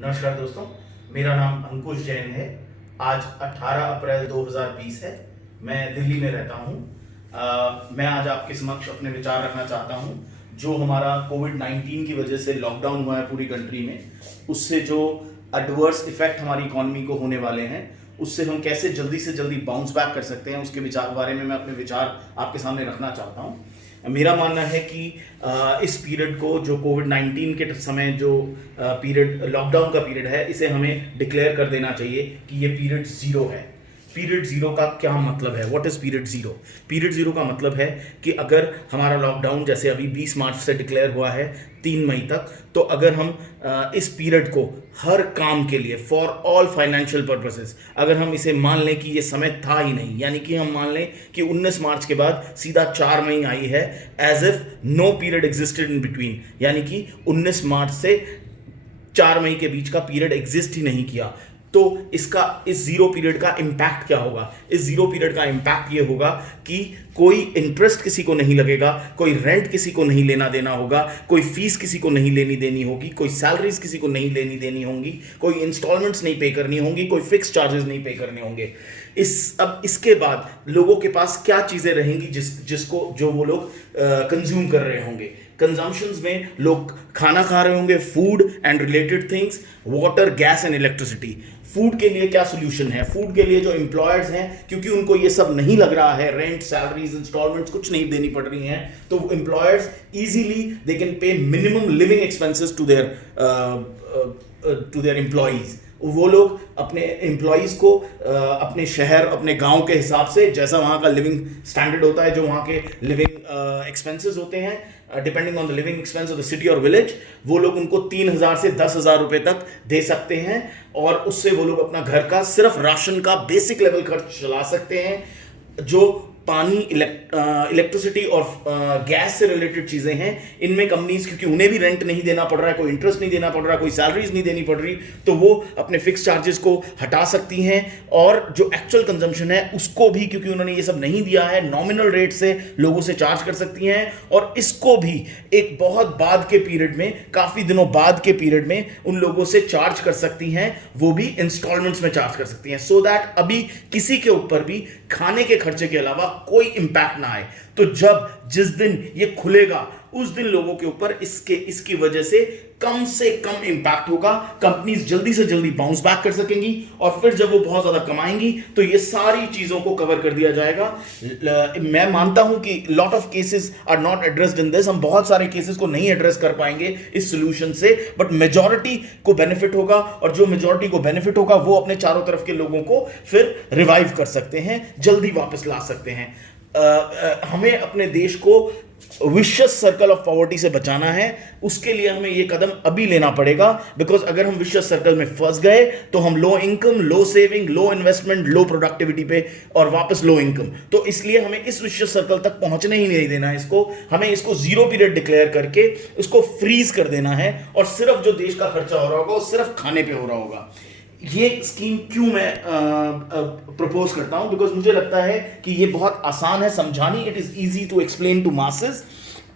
नमस्कार दोस्तों, मेरा नाम अंकुश जैन है। आज 18 अप्रैल 2020 है। मैं दिल्ली में रहता हूँ। मैं आज आपके समक्ष अपने विचार रखना चाहता हूँ। जो हमारा कोविड-19 की वजह से लॉकडाउन हुआ है पूरी कंट्री में, उससे जो एडवर्स इफेक्ट हमारी इकोनॉमी को होने वाले हैं, उससे हम कैसे जल्दी से जल्दी बाउंस बैक कर सकते हैं, उसके विचार बारे में मैं अपने विचार आपके सामने रखना चाहता हूँ। मेरा मानना है कि इस पीरियड को, जो कोविड-19 के समय जो पीरियड लॉकडाउन का पीरियड है, इसे हमें डिक्लेयर कर देना चाहिए कि ये पीरियड ज़ीरो है। पीरियड ज़ीरो का क्या मतलब है? What is period zero? Period zero का मतलब है कि अगर हमारा लॉकडाउन जैसे अभी 20 मार्च से डिक्लेयर हुआ है 3 मई तक, तो अगर हम इस पीरियड को हर काम के लिए फॉर ऑल फाइनेंशियल पर्पसेस, अगर हम इसे मान लें कि ये समय था ही नहीं, यानी कि हम मान लें कि 19 मार्च के बाद सीधा 4 मई आई है, as if no period existed in between, यानी कि 19 मार्च से 4 मई के बीच का पीरियड एग्जिस्ट ही नहीं किया, तो इसका इस जीरो पीरियड का इम्पैक्ट क्या होगा? इस जीरो पीरियड का इम्पैक्ट ये होगा कि कोई इंटरेस्ट किसी को नहीं लगेगा, कोई रेंट किसी को नहीं लेना देना होगा, कोई फीस किसी को नहीं लेनी देनी होगी, कोई सैलरीज किसी को नहीं लेनी देनी होंगी, कोई इंस्टॉलमेंट्स नहीं पे करनी होंगी, कोई फिक्स चार्जेस नहीं पे करने होंगे। अब इसके बाद लोगों के पास क्या चीजें रहेंगी जिसको जो वो लोग कंज्यूम कर रहे होंगे? कंजम्पशंस में लोग खाना खा रहे होंगे, food and related things, water, gas and electricity. Food के लिए क्या सोल्यूशन है? फूड के लिए जो एम्प्लॉयर्स हैं, क्योंकि उनको ये सब नहीं लग रहा है, रेंट, सैलरीज, इंस्टॉलमेंट्स कुछ नहीं देनी पड़ रही हैं, तो employers easily they can pay minimum living expenses to their employees. वो लोग अपने एम्प्लॉयज़ को अपने शहर, अपने गांव के हिसाब से, जैसा वहाँ का लिविंग स्टैंडर्ड होता है, जो वहाँ के लिविंग एक्सपेंसेस होते हैं, depending on the living expense of the city और विलेज, वो लोग उनको 3,000 से 10,000 रुपए तक दे सकते हैं, और उससे वो लोग अपना घर का सिर्फ राशन का बेसिक लेवल खर्च चला सकते हैं। जो पानी, इलेक्ट्रिसिटी और गैस से रिलेटेड चीज़ें हैं, इनमें कंपनीज, क्योंकि उन्हें भी रेंट नहीं देना पड़ रहा है, कोई इंटरेस्ट नहीं देना पड़ रहा है, कोई सैलरीज नहीं देनी पड़ रही, तो वो अपने फिक्स चार्जेस को हटा सकती हैं, और जो एक्चुअल कंजम्पशन है उसको भी, क्योंकि उन्होंने ये सब नहीं दिया है, नॉमिनल रेट से लोगों से चार्ज कर सकती हैं, और इसको भी एक बहुत बाद के पीरियड में, काफ़ी दिनों बाद के पीरियड में उन लोगों से चार्ज कर सकती हैं, वो भी इंस्टॉलमेंट्स में चार्ज कर सकती हैं, सो दैट अभी किसी के ऊपर भी खाने के खर्चे के अलावा कोई इंपैक्ट ना आए। तो जिस दिन ये खुलेगा, उस दिन लोगों के ऊपर इसकी वजह से कम इंपैक्ट होगा, कंपनीज जल्दी से जल्दी बाउंस बैक कर सकेंगी, और फिर जब वो बहुत ज्यादा कमाएंगी तो ये सारी चीजों को कवर कर दिया जाएगा। मैं मानता हूं कि lot of cases are not addressed in this, हम बहुत सारे केसेस को नहीं एड्रेस कर पाएंगे इस सोल्यूशन से, बट मेजॉरिटी को बेनिफिट होगा, और जो मेजॉरिटी को बेनिफिट होगा वो अपने चारों तरफ के लोगों को फिर रिवाइव कर सकते हैं, जल्दी वापस ला सकते हैं। हमें अपने देश को विशियस सर्कल ऑफ पॉवर्टी से बचाना है। उसके लिए हमें यह कदम अभी लेना पड़ेगा, बिकॉज अगर हम विशियस सर्कल में फंस गए तो हम लो इनकम, लो सेविंग, लो इन्वेस्टमेंट, लो प्रोडक्टिविटी पे, और वापस लो इनकम। तो इसलिए हमें इस विशियस सर्कल तक पहुंचने ही नहीं देना है इसको। हमें इसको जीरो पीरियड डिक्लेयर करके इसको फ्रीज कर देना है, और सिर्फ जो देश का खर्चा हो रहा होगा वो सिर्फ खाने पे हो रहा होगा। ये स्कीम क्यों मैं प्रपोज करता हूं? बिकॉज मुझे लगता है कि ये बहुत आसान है समझानी, it is easy to explain to masses,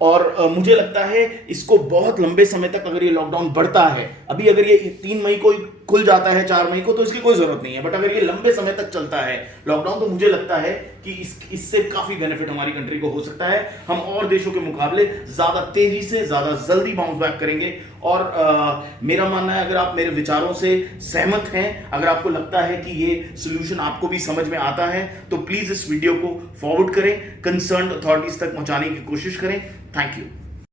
और मुझे लगता है इसको बहुत लंबे समय तक, अगर ये लॉकडाउन बढ़ता है, अभी अगर ये 3 मई को खुल जाता है 4 मई को, तो इसकी कोई जरूरत नहीं है, बट अगर ये लंबे समय तक चलता है लॉकडाउन, तो मुझे लगता है कि इससे काफी बेनिफिट हमारी कंट्री को हो सकता है। हम और देशों के मुकाबले ज्यादा तेजी से, ज्यादा जल्दी बाउंस बैक करेंगे। और मेरा मानना है, अगर आप मेरे विचारों से सहमत हैं, अगर आपको लगता है कि ये सोल्यूशन आपको भी समझ में आता है, तो प्लीज इस वीडियो को फॉरवर्ड करें, कंसर्न्ड अथॉरिटीज तक पहुंचाने की कोशिश करें। Thank you.